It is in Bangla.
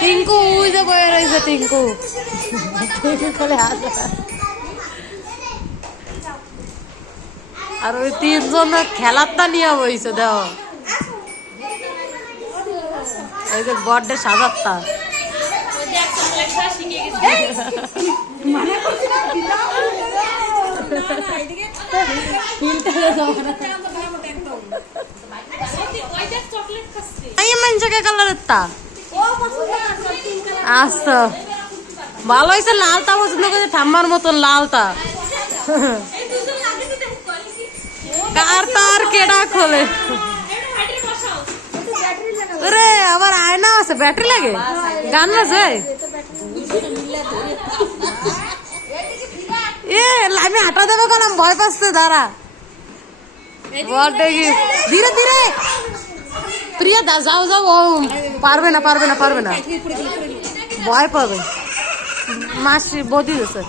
টিঙ্কু ওই যে বয়ে রয়েছে টিঙ্কু আর ওই তিনজন খেলারটা নিয়ে বইছে দেখ ওই যে বড্ডে সাজারটা মানুষকে কালারের তা আচ্ছা ভালো হয়েছে লালটা পছন্দ করছে ঠাম্মার মতন লালটা কার তার কেডা খোলে রে আবার আয়না আছে ব্যাটারি লাগে গান বাজে এ আমি হাঁটা দেবো কেন ভয় পাচ্ছে দাঁড়া বল দেখি ধীরে ধীরে প্রিয়া দা যাও যাও ও পারবে না পারবে না পারবে না ভয় পাবে মাসি বদি দিয়েছে